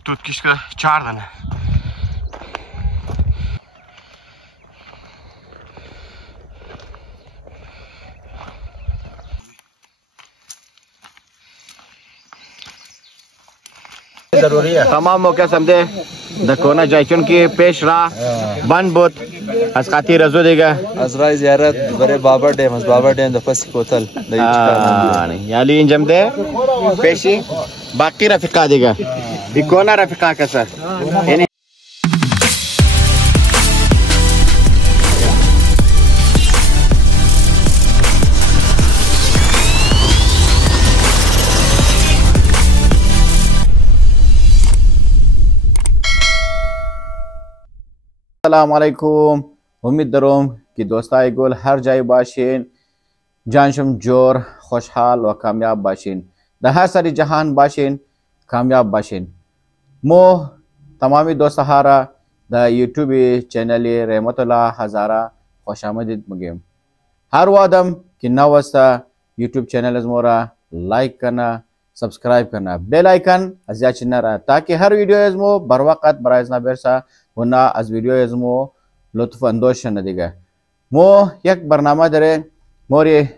тут кишка 4 دانه. تمام موقع سمده دکونه جای چون که پیش راه بند بود از خاطر ازو دیگه از راه زیارت برای بابر دیم از بابر دیم دفعه کوتل یعنی اینجام ده پیشی باقی رفیقا دیگه دکونه رفیقا کسر یعنی السلام علیکم. امید دارم که دوستای گل هر جای باشین جانشم جور خوشحال و کامیاب باشین، در هر سری جهان باشین کامیاب باشین. مو تمامی دوستها را در یوتیوب چینل رحمت الله هزاره خوش آمدید میگیم. هر وادم که نو است یوتیوب چینل از مورا لایک کنه، سبسکرایب کنه، بیل آیکن از یا چنه را تاکه هر ویدیو از مو بر وقت برایز نبرسه و نه از ویدیو از مو لطف اندوز شنه دیگه. مو یک برنامه داره موری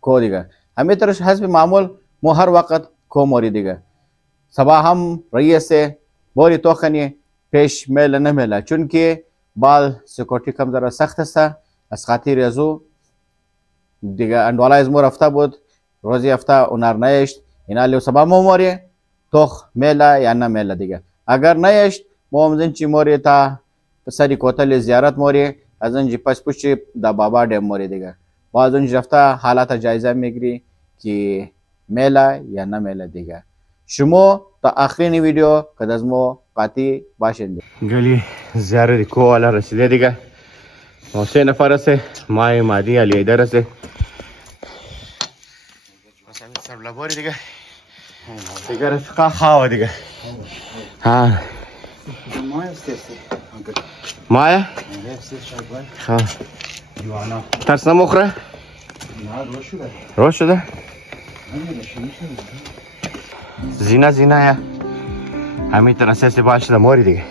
کو دیگه، همین طرح حسب معمول مو هر وقت کو موری دیگه. صبح هم رئیس موری تو خنی پیش میل نمیله چون که بال سکورتی کم ذره سخت است. از خاطر ازو دیگه اندوالا از مو رفته بود روزی هفته اونر نیشت اینا لیو صبح مو موری توخ میله یا نمیله دیگه. اگر نیشت مو همزن چی موری تا سری کوتل زیارت موری از اونجی پس پوشی دا بابا دیم موری دیگه. باز اونجی رفته حالات جایزه میگیری که میله یا نمیله دیگه. شما تا آخرین ویدیو که از مو قاطی باشین دیگه. گلی زیارت کو والا رسیده دیگه. ما 3 نفر است، مای مادی علی ایدر است. بس همین سر لباری دیگه. دیگه رفقا خواهد دیگه. ها مایا خواه ترس نموخره؟ روش شده؟ زینه یا همین طرح سیسی باید شده موری دیگه.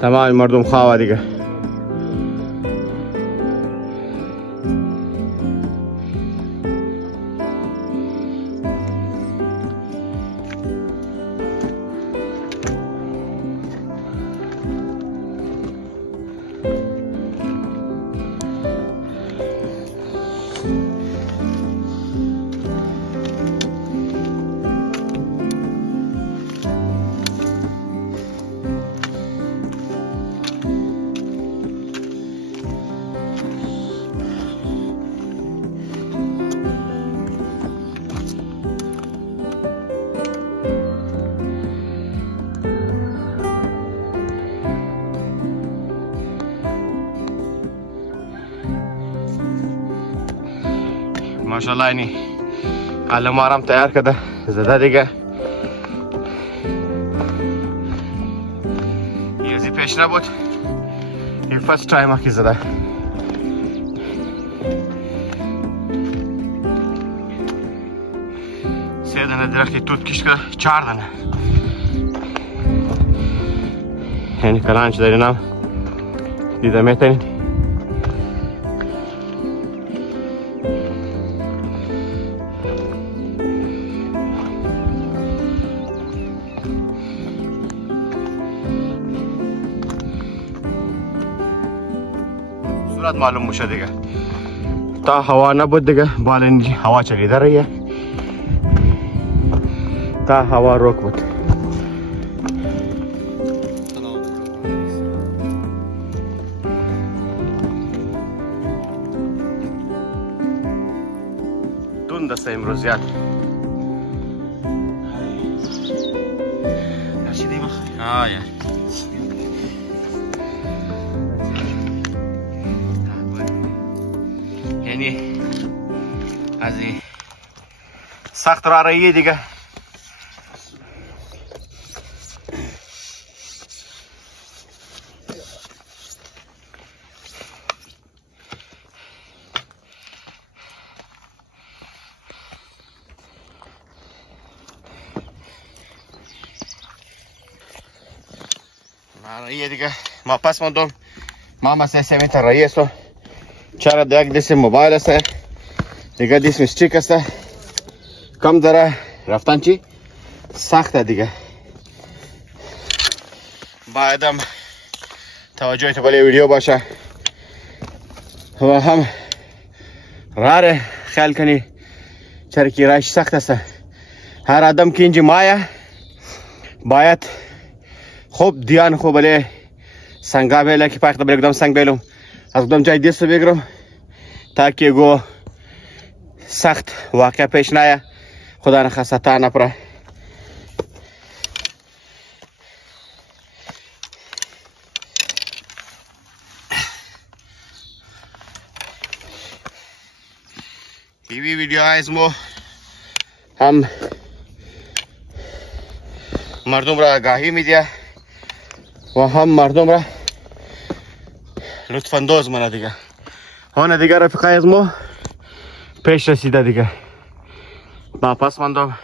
تمام مردم خواه دیگه. ماشاءالله اینی علم آرام تیار کرده زده دیگه. یزی پیش نبود، این فرست تایم اکی زده. سه دانه درختی توت کشکه 4 دانه. یعنی کلانچ دارینم دیده میتونید. صورت معلوم میشه دیگه. تا هوا نبود دیگه بال اینجی هوا چلیده رهیه تا هوا روک بود. دوند است امروز زیاد. رشیدی بخیر. از این سخت را راییه دیگه. راییه دیگه. ما پس ماندم ما مثلا 3 متر راییه است. چرا دیگه دست موبایل است دیگه، دست استیک است. کم داره رفتن چی سخته دیگه. بعدم توجه تو به ویدیو باشه و هم راه خیال کنی چرا که راهش سخت است. هر آدم که اینجا مایه باید خوب دیان خوب بله سنگا بیله که پاکتا بله کدام سنگ بیلم از کدام جای دست بگیرم تاکه گو سخت واقع پیش نایه، خدا نخواسته تا نپره. این ویدیو از ما هم مردم را آگاهی میده و هم مردم را لطف انداز منه دیگه. هونه دیگه رفیقای از ما پیش رسیده دیگه. با پس ماندم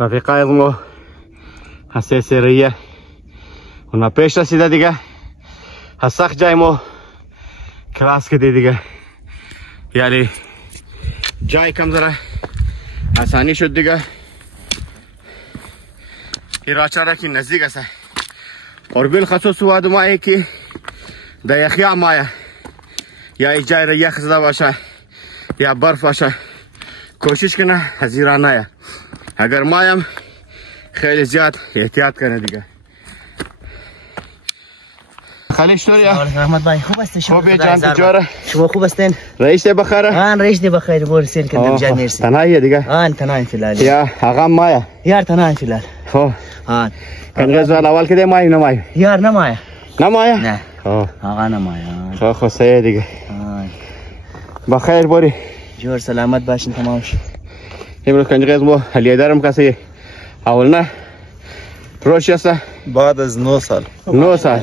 رفیقای از ما حسی سریه اونا پیش رسیده دیگه. سخت جای ما کلاس کردی دیگه، یعنی جای کم ذره آسانی شد دیگه. این راه چرا که نزدیک است اور بالخصوص واد مایه که در یخیا مایه یا ای جای را یخ زده باشه یا برف باشه کوشش کنه از این راه نایه. اگر مایم خیلی زیاد احتیاط کنه دیگه. خالی چطوری؟ رحمت بای خوب است شما؟ خوبی جان تجاره؟ شما خوب هستین؟ رئیس بخیر؟ آن رئیس بخیر بور سیل کردم جان مرسی. تنهایی دیگه؟ آن تنهایی فیلال. یا آقا مایا؟ یار تنهایی فیلال. خب آن کنگز اول کده مای نمای؟ یار نمایا. نمایا؟ نه. خب آقا نمایا. خب سایه دیگه. آن بخیر بوری؟ جور سلامت باشین تمام شد. امروز کنگز مو حلیه دارم کسی اول نه روشی است بعد از 9 سال 9 سال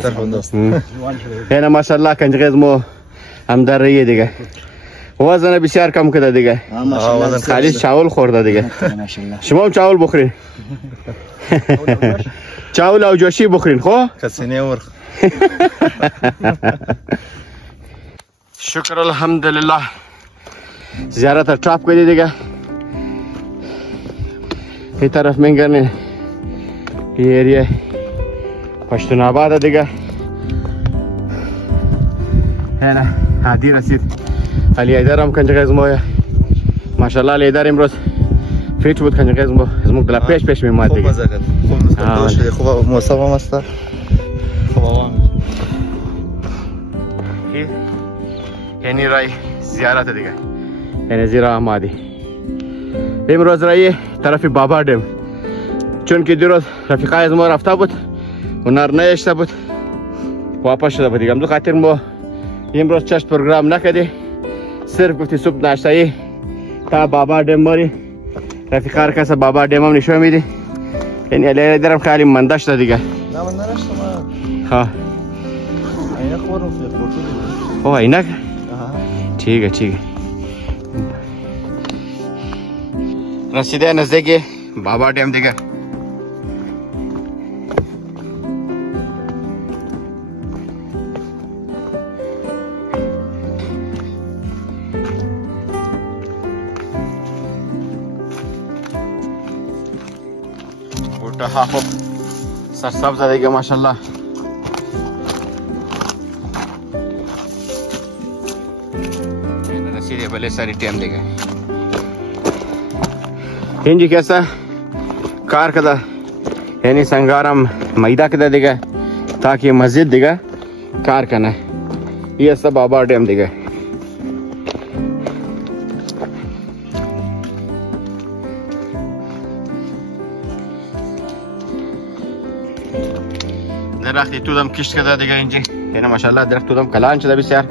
یعنی ماشاءالله کنگز مو هم در رایه دیگه. وزن بسیار کم کرده دیگه. ماشاءالله خالی چاول خورده دیگه. ماشاءالله. شما هم چاول بخورین. چاول او جوشی بخورین خب؟ کسی نمور. شکر الحمدلله زیارت را ټاپ کردی دیگه. این طرف منگرنه این ایریه پشتون آباده دیگه. هنه عادی رسید علی ایدر هم کنجغه زمویه ماشاءالله علی ایدر امروز فیت بود کنجغه زمو دلا پیش میماد دیگه. خوب مزه کرد. خوب مستقبل شده. خوب موسم هم است. خوب آوام. یعنی رای زیارت دیگه. یعنی زیرا آمادی. امروز رای طرف بابا دم. چون که دیروز رفیقای از ما رفته بود و نار نیشته بود واپس شده بود دیگه. امروز خاطر ما امروز چشت پروگرام نکردی، صرف گفتی صبح ناشتایی تا بابا دم ماری رفیقا کس بابا دم هم نشون میدی. یعنی علیه درم خیلی منده شده دیگه. نه من نرشتم. ها اینک خورم فی خورتو. اوه اینک؟ چیگه رسیده نزدیک بابا دم دیگه. بوٹا ها خوب سرسبز دیگه ماشاءالله. رسیده بله سری ٹیم دیگه. اینجی کسا کار کده یعنی سنگارم میده کده دیگه تاکه مزید دیگه کار کنه. این است بابا ڈیم دیگه. درختی تودم کشت کده دیگه اینجی. یعنی ماشاءالله درخت تودم کلان شده بسیار.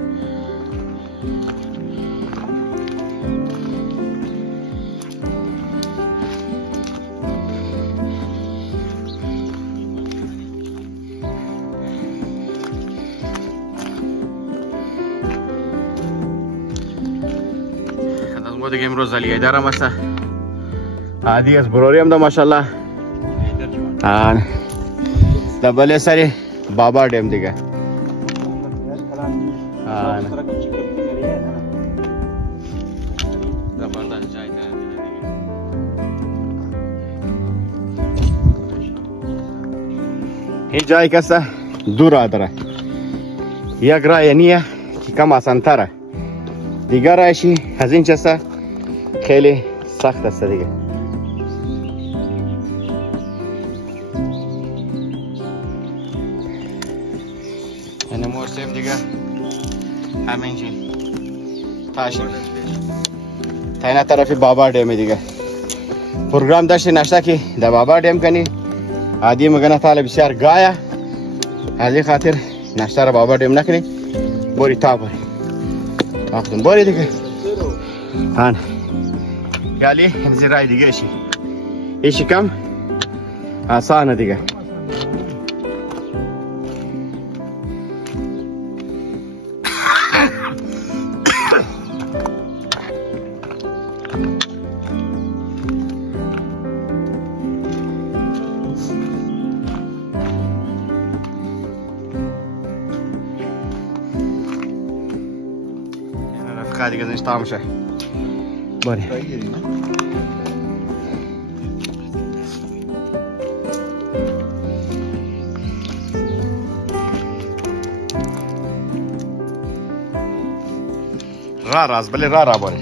دیگه امروز علی ایدر هم هست. عادی از بروری هم ده ماشاءالله. دبل سری بابا ډیم دیگه. زبردست جای ده دیگه. این جای کسا دور داره. یک راه نیه که کم آسان تره. دیگر راهشی از این چسا خیلی سخت است دیگه. یعنی موسم دیگه همینجی تاشیم تا اینا طرفی بابا ډیم دیگه. پروگرام داشتی نشته که در بابا ډیم کنی. عادی مگنه تاله بسیار گایه. از این خاطر نشته را بابا ډیم نکنی. بوری تا بوری آخدون بوری دیگه. هان یالی همزی رای دیگه ایشی ایشی کم آسانه دیگه. دیگه ازش تمام شه. باری را از بله را باری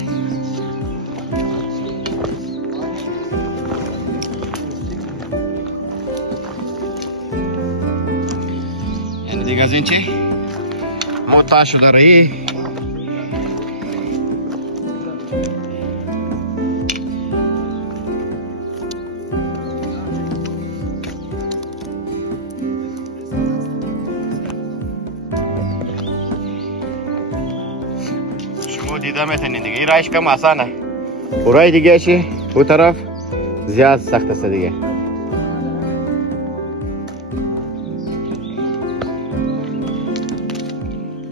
یعنی دیگه از این چی موتا شده رایی. دیده میتونید دیگه. این رایش کم آسانه. و رای دیگه شی او طرف زیاد سخت است دیگه.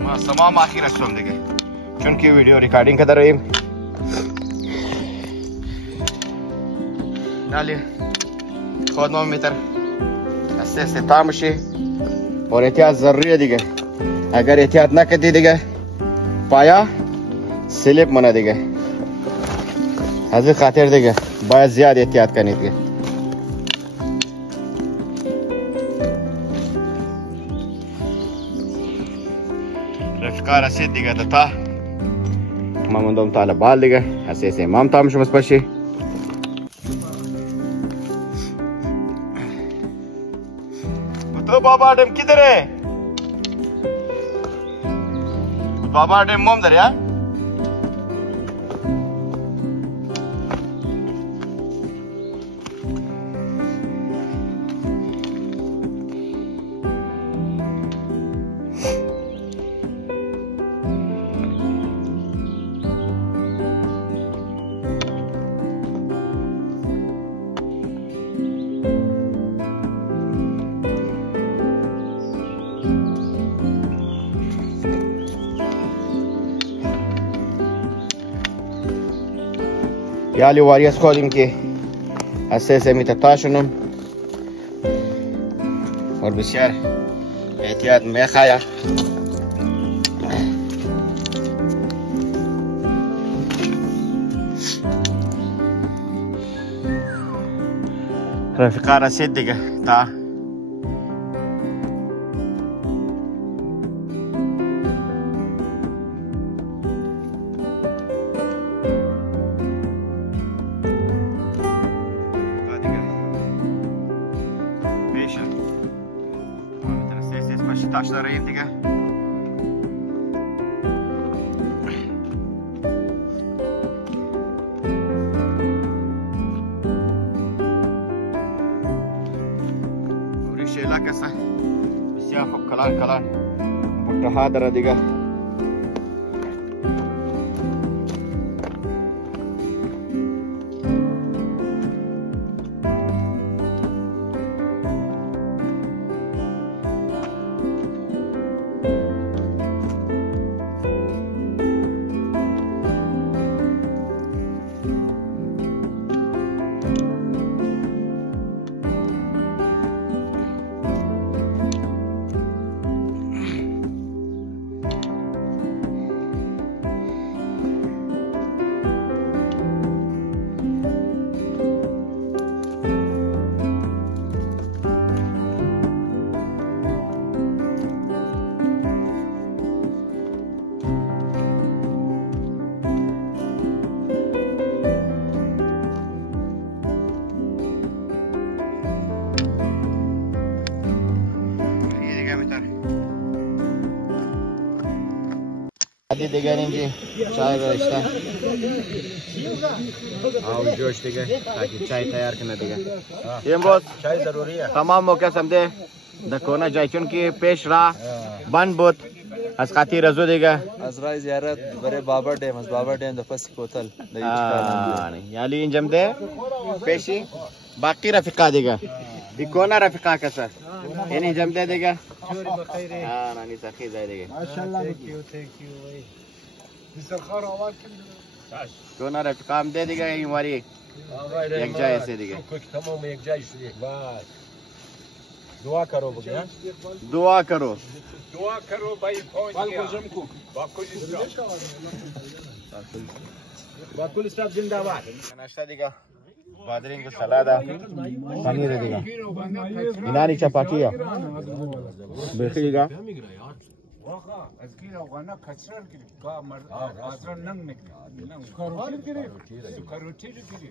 ما تمام آخر هستم دیگه چون که ویدیو ریکاردینگ کرده راییم. نالی خود 9 متر اساس تام شی اور احتیاط ضروری دیگه. اگر احتیاط نکردی دیگه پایا سلیپ منه دیگه. از این خاطر دیگه باید زیاد احتیاط کنید دیگه. رفقا رسید دیگه تا ما موندم تا بال دیگه. اساس امام تام شو بسپشی. تو بابا ډیم کی دره؟ بابا ډیم موم دره ها؟ یالی واریس خودیم که اساس میتتاشونم اور بسیار احتیاط میخوایا. رفقا رسید دیگه تا taşlarayım diye. Oraya şeyler kasa. Siyah kalan. Burada hadara diye. عادی دیگه اینجا چای گذاشته او جوش دیگه تاکه چای تیار کنه دیگه. امروز چای ضروری است. تمام موقع سمده در کونه جای چون که پیش راه بند بود از خاطر ازو دیگه از راه زیارت برای بابر ډیم از بابر ډیم د پس کوتل یعنی اینجام ده پیشی باقی رفیقا دیگه این کونه رفیقا کسر یعنی اینجام ده دیگه نانی سخی زای دیگه کونه رفیقا هم ده دیگه این واری یک جای سے دیگه تمام یک جای شدی دعا کرو بگه دعا کرو دعا کرو भाई पहुंच गया बाकुल स्टाफ जिंदाबाद नाश्ता دیگه بادرینگ و سلاده پنیر دیگه اینانی چپاتیه بخی دیگه واقعا از کی اوغانا کچرل کی کا مرد آزران ننگ ننگ کاروتی کاروتی کی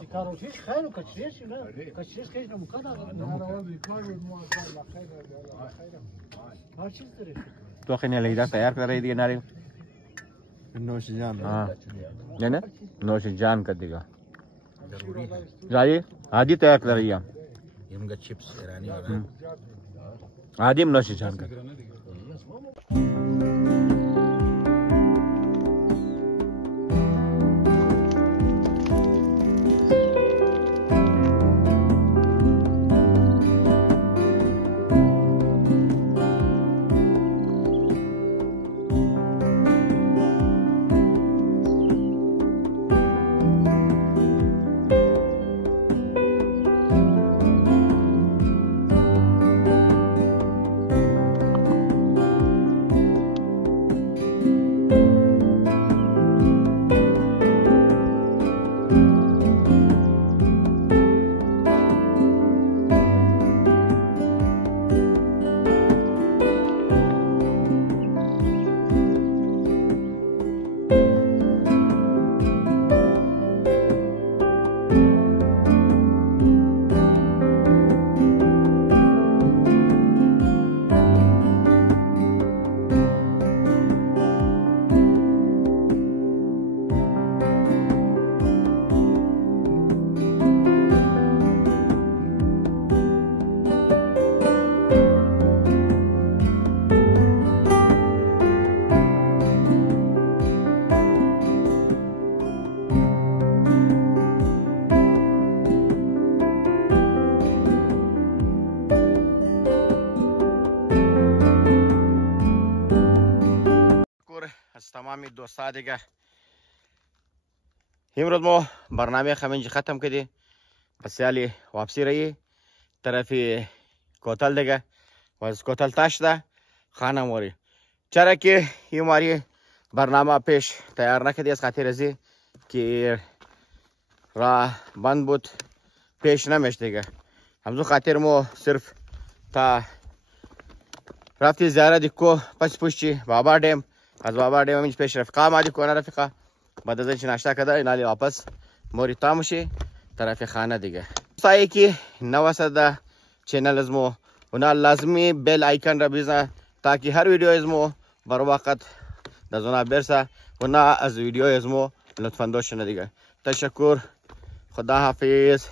سیکاروتیش خیلی کچریش نه کچریش که نمیکنه هر چیز داره تو خیلی لیدا تیار کرده دیگه ناری نوش جان نه نوش جان کر دیگه جایی عادی تیار کر رہی ہے یم چپس ایرانی والا عادی نوش جان کر از تمامی دوستا دیگه امروز ما برنامه همینجا ختم کردیم پس یالی واپسی رهی طرف کوتل دیگه و از کوتل تاشده خانه موری چرا که این ماری برنامه پیش تیار نکردی از خاطر ازی که راه بند بود پیش نمیشت دیگه همزو خاطر ما صرف تا رفتی زیارت کو پس پشتی بابا ډیم از بابا ډیم همینج پیش رفقا مالی کنه رفقا بعد از اینکه ناشتا کرده نالی واپس موری تاموشی طرف خانه دیگه سایه که نو سده چینل ازمو اونا لازمی بیل آیکن را بیزنه تاکه هر ویدیو ازمو بر وقت دزونا برسه اونا از ویدیو ازمو لطفا دوشنه دیگه تشکر خدا حافظ